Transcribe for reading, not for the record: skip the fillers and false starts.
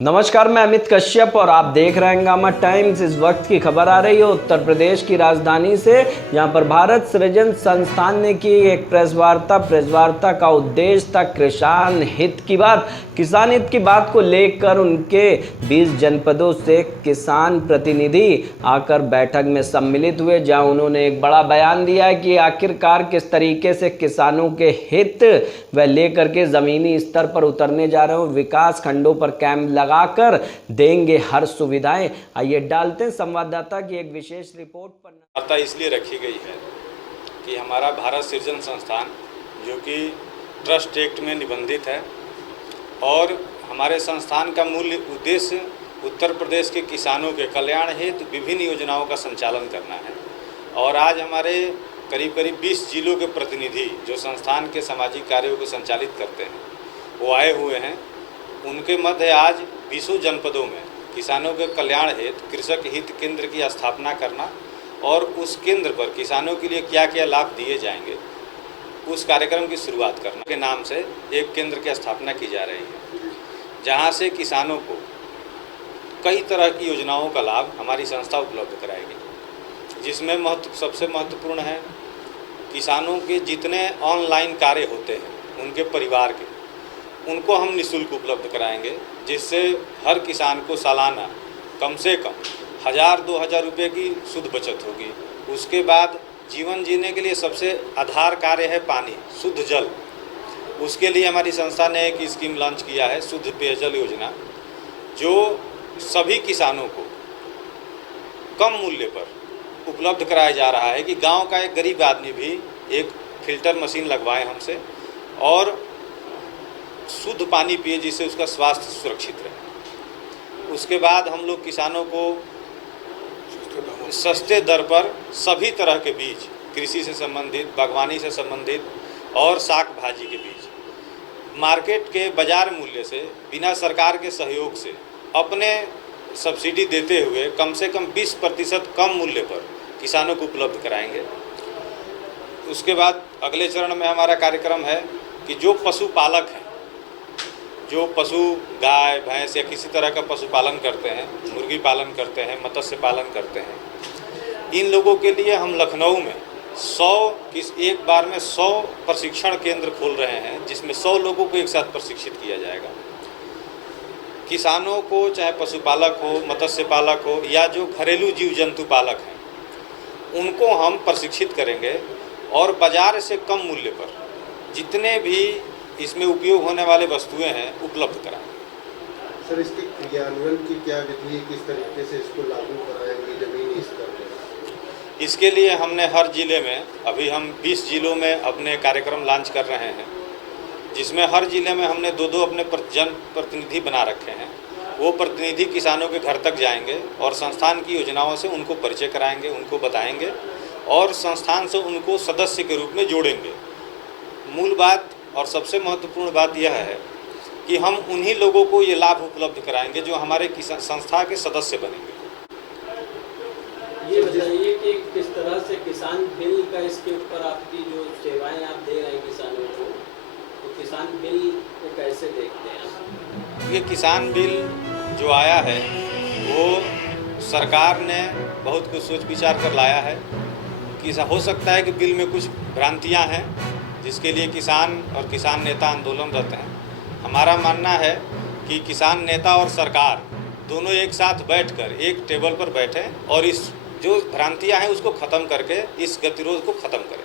नमस्कार, मैं अमित कश्यप और आप देख रहे हैं हंगामा टाइम्स। इस वक्त की खबर आ रही है उत्तर प्रदेश की राजधानी से। यहां पर भारत सृजन संस्थान ने की एक प्रेस वार्ता का उद्देश्य था किसान हित की बात को लेकर उनके 20 जनपदों से किसान प्रतिनिधि आकर बैठक में सम्मिलित हुए, जहां उन्होंने एक बड़ा बयान दिया है कि आखिरकार किस तरीके से किसानों के हित व लेकर के ज़मीनी स्तर पर उतरने जा रहे हो। विकास खंडों पर कैंप लगाकर देंगे हर सुविधाएं। आइए डालते हैं संवाददाता की एक विशेष रिपोर्ट पर। वार्ता इसलिए रखी गई है कि हमारा भारत सृजन संस्थान जो कि ट्रस्ट एक्ट में निबंधित है और हमारे संस्थान का मूल उद्देश्य उत्तर प्रदेश के किसानों के कल्याण हेतु विभिन्न योजनाओं का संचालन करना है। और आज हमारे करीब 20 जिलों के प्रतिनिधि जो संस्थान के सामाजिक कार्यों को संचालित करते हैं वो आए हुए हैं। उनके मध्य आज 20 जनपदों में किसानों के कल्याण हेतु कृषक हित केंद्र की स्थापना करना और उस केंद्र पर किसानों के लिए क्या क्या लाभ दिए जाएंगे उस कार्यक्रम की शुरुआत करना के नाम से एक केंद्र की स्थापना की जा रही है, जहां से किसानों को कई तरह की योजनाओं का लाभ हमारी संस्था उपलब्ध कराएगी। जिसमें सबसे महत्वपूर्ण है किसानों के जितने ऑनलाइन कार्य होते हैं उनके परिवार के, उनको हम निःशुल्क उपलब्ध कराएंगे, जिससे हर किसान को सालाना कम से कम 1000-2000 रुपये की शुद्ध बचत होगी। उसके बाद जीवन जीने के लिए सबसे आधार कार्य है पानी, शुद्ध जल। उसके लिए हमारी संस्था ने एक स्कीम लॉन्च किया है, शुद्ध पेयजल योजना, जो सभी किसानों को कम मूल्य पर उपलब्ध कराया जा रहा है कि गांव का एक गरीब आदमी भी एक फिल्टर मशीन लगवाए हमसे और शुद्ध पानी पिए, जिससे उसका स्वास्थ्य सुरक्षित रहे। उसके बाद हम लोग किसानों को सस्ते दर पर सभी तरह के बीज, कृषि से संबंधित, बागवानी से संबंधित और साग भाजी के बीज मार्केट के बाजार मूल्य से बिना सरकार के सहयोग से अपने सब्सिडी देते हुए कम से कम 20% कम मूल्य पर किसानों को उपलब्ध कराएंगे। उसके बाद अगले चरण में हमारा कार्यक्रम है कि जो पशुपालक हैं, जो पशु गाय भैंस या किसी तरह का पशुपालन करते हैं, मुर्गी पालन करते हैं, मत्स्य पालन करते हैं, इन लोगों के लिए हम लखनऊ में एक बार में 100 प्रशिक्षण केंद्र खोल रहे हैं, जिसमें 100 लोगों को एक साथ प्रशिक्षित किया जाएगा। किसानों को, चाहे पशुपालक हो, मत्स्य पालक हो या जो घरेलू जीव जंतु पालक हैं, उनको हम प्रशिक्षित करेंगे और बाजार से कम मूल्य पर जितने भी इसमें उपयोग होने वाले वस्तुएं हैं उपलब्ध कराएंगे। सर, इसके क्रियान्वयन की क्या विधि है, किस तरीके से इसको लागू कराएंगे जमीनी स्तर पर? इसके लिए हमने हर जिले में, अभी हम 20 जिलों में अपने कार्यक्रम लॉन्च कर रहे हैं, जिसमें हर जिले में हमने 2-2 अपने जन प्रतिनिधि बना रखे हैं। वो प्रतिनिधि किसानों के घर तक जाएंगे और संस्थान की योजनाओं से उनको परिचय कराएंगे, उनको बताएंगे और संस्थान से उनको सदस्य के रूप में जोड़ेंगे। मूल बात और सबसे महत्वपूर्ण बात यह है कि हम उन्हीं लोगों को ये लाभ उपलब्ध कराएंगे जो हमारे संस्था के सदस्य बनेंगे। ये बताइए कि किस तरह से किसान बिल का, इसके ऊपर आपकी जो सेवाएं आप दे रहे हैं किसानों को, तो किसान बिल को कैसे देखते हैं आप? ये किसान बिल जो आया है वो सरकार ने बहुत कुछ सोच विचार कर लाया है कि हो सकता है कि बिल में कुछ भ्रांतियाँ हैं, जिसके लिए किसान और किसान नेता आंदोलनरत हैं। हमारा मानना है कि किसान नेता और सरकार दोनों एक साथ बैठकर एक टेबल पर बैठें और इस जो भ्रांतियां हैं उसको ख़त्म करके इस गतिरोध को ख़त्म करें।